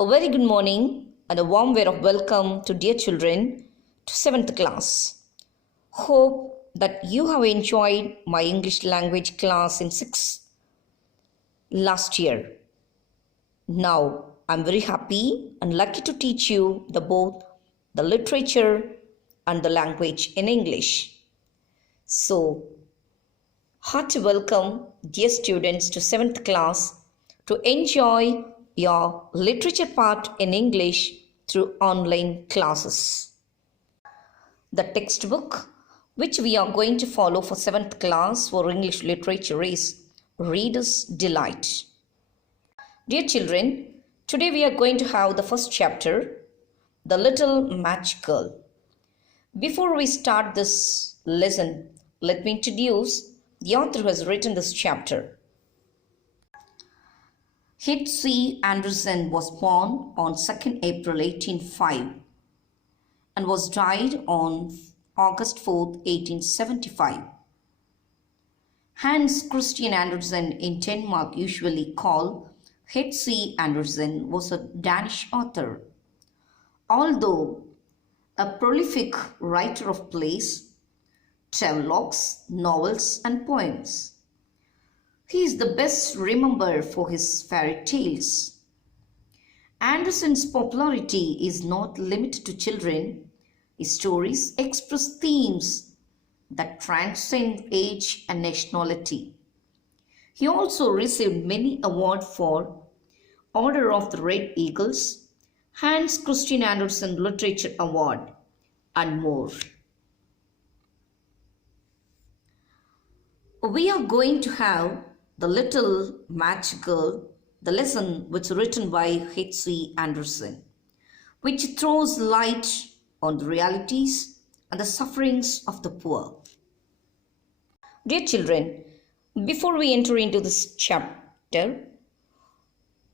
A very good morning and a warm way of welcome to dear children to 7th class. Hope that you have enjoyed my English language class in 6th last year. Now I'm very happy and lucky to teach you both the literature and the language in English. So, hearty welcome dear students to 7th class to enjoy your literature part in English through online classes. The textbook which we are going to follow for 7th class for English literature is Reader's Delight. Dear children, today we are going to have the first chapter, The Little Match Girl. Before we start this lesson, let me introduce the author who has written this chapter. H.C. Andersen was born on 2nd April 1805 and was died on August 4th, 1875. Hans Christian Andersen in Denmark, usually called H.C. Andersen, was a Danish author. Although a prolific writer of plays, travelogues, novels and poems, he is the best remembered for his fairy tales. Andersen's popularity is not limited to children. His stories express themes that transcend age and nationality. He also received many awards for Order of the Red Eagles, Hans Christian Andersen Literature Award, and more. We are going to have The Little Match Girl, the lesson which is written by H.C. Andersen, which throws light on the realities and the sufferings of the poor. Dear children, before we enter into this chapter,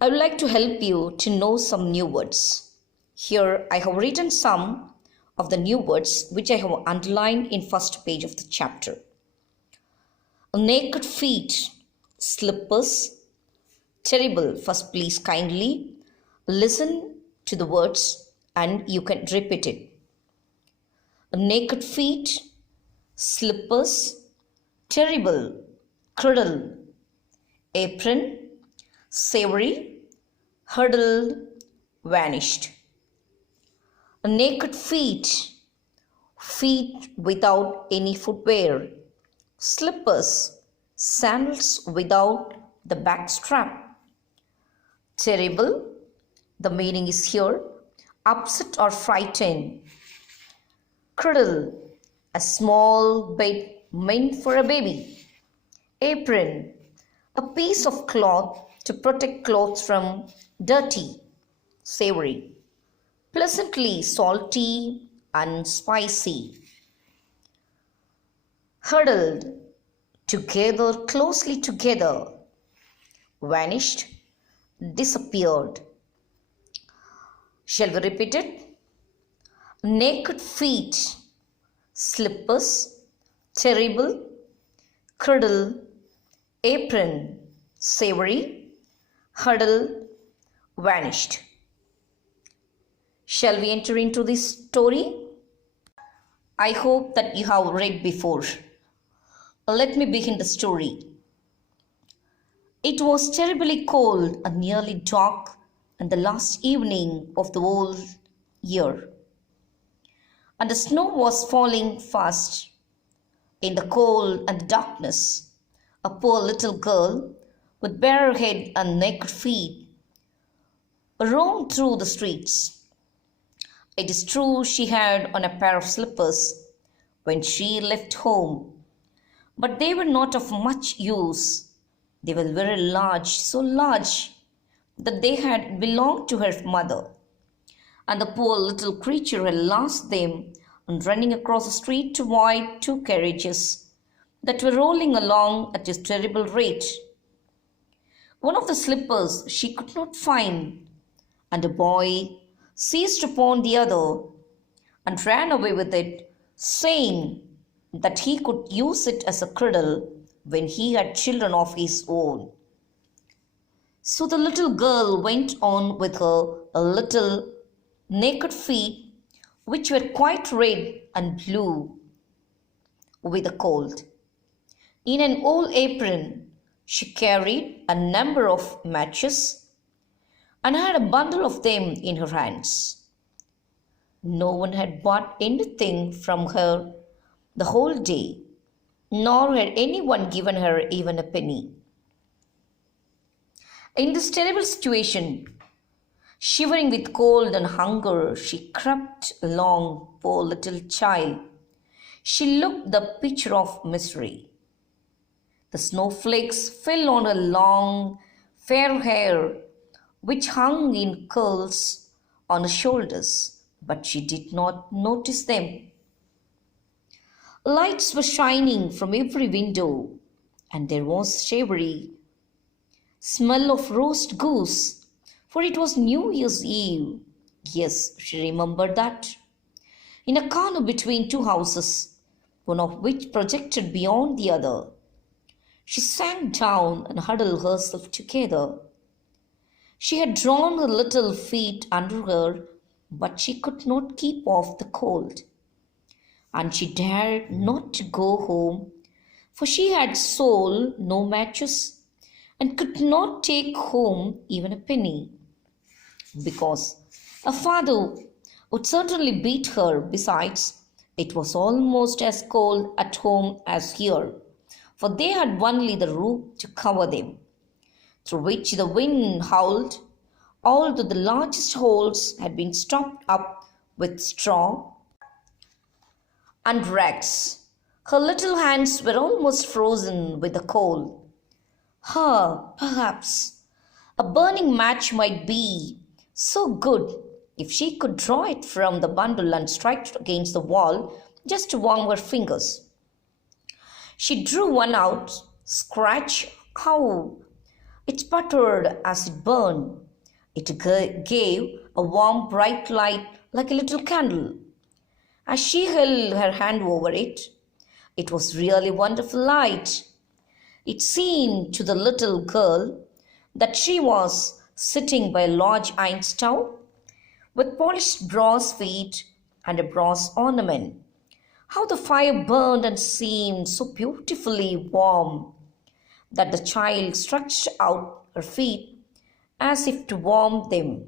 I would like to help you to know some new words. Here I have written some of the new words which I have underlined in first page of the chapter. Naked feet, slippers, terrible. First, please kindly listen to the words and you can repeat it. Naked feet, slippers, terrible, cradle, apron, savory, hurdle, vanished. Naked feet, feet without any footwear, slippers, sandals without the back strap. Terrible, the meaning is here, upset or frightened. Cradle, a small bed meant for a baby. Apron, a piece of cloth to protect clothes from dirty. Savory, pleasantly salty and spicy. Huddled, together, closely together. Vanished, disappeared. Shall we repeat it? Naked feet, slippers, terrible, cradle, apron, savory, huddle, vanished. Shall we enter into this story? I hope that you have read before. Let me begin the story. It was terribly cold and nearly dark on the last evening of the whole year, and the snow was falling fast. In the cold and the darkness, a poor little girl with bare head and naked feet roamed through the streets. It is true she had on a pair of slippers when she left home, but they were not of much use. They were very large, so large that they had belonged to her mother, and the poor little creature had lost them on running across the street to avoid two carriages that were rolling along at a terrible rate. One of the slippers she could not find, and a boy seized upon the other and ran away with it, saying that he could use it as a cradle when he had children of his own. So the little girl went on with her little naked feet, which were quite red and blue with the cold. In an old apron, she carried a number of matches and had a bundle of them in her hands. No one had bought anything from her the whole day, nor had anyone given her even a penny. In this terrible situation, shivering with cold and hunger, she crept along, poor little child. She looked the picture of misery. The snowflakes fell on her long, fair hair, which hung in curls on her shoulders, but she did not notice them. Lights were shining from every window, and there was savory smell of roast goose, for it was New Year's Eve. Yes, she remembered that. In a corner between two houses, one of which projected beyond the other, she sank down and huddled herself together. She had drawn her little feet under her, but she could not keep off the cold. And she dared not to go home, for she had sold no matches and could not take home even a penny, because her father would certainly beat her. Besides, it was almost as cold at home as here, for they had only the roof to cover them, through which the wind howled, although the largest holes had been stopped up with straw and rags. Her little hands were almost frozen with the cold. Perhaps a burning match might be so good if she could draw it from the bundle and strike it against the wall just to warm her fingers. She drew one out. Scratch how it sputtered as it burned. It gave a warm, bright light like a little candle. As she held her hand over it, it was really wonderful light. It seemed to the little girl that she was sitting by a large iron stove with polished brass feet and a brass ornament. How the fire burned and seemed so beautifully warm that the child stretched out her feet as if to warm them.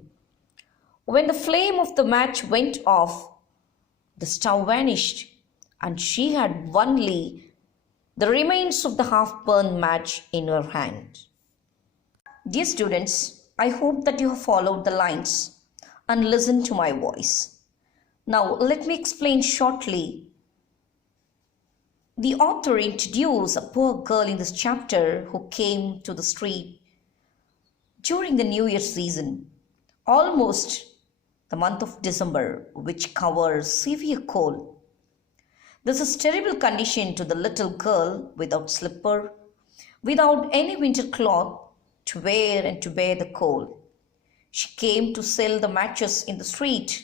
When the flame of the match went off, the stove vanished, and she had only the remains of the half-burned match in her hand. Dear students, I hope that you have followed the lines and listened to my voice. Now, let me explain shortly. The author introduced a poor girl in this chapter who came to the street during the New Year season, almost the month of December, which covers severe cold. This is terrible condition to the little girl without slipper, without any winter cloth to wear and to bear the cold. She came to sell the matches in the street.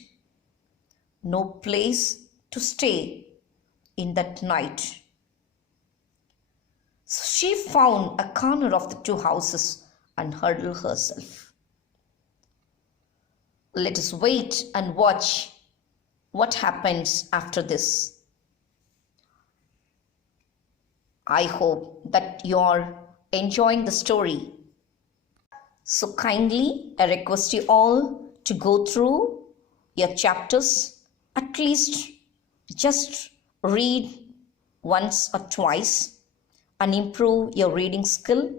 No place to stay in that night. So she found a corner of the two houses and huddled herself. Let us wait and watch what happens after this. I hope that you are enjoying the story. So kindly, I request you all to go through your chapters, at least just read once or twice and improve your reading skill,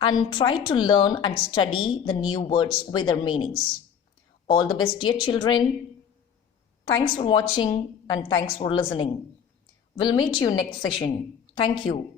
and try to learn and study the new words with their meanings. All the best, dear children. Thanks for watching and thanks for listening. We'll meet you next session. Thank you.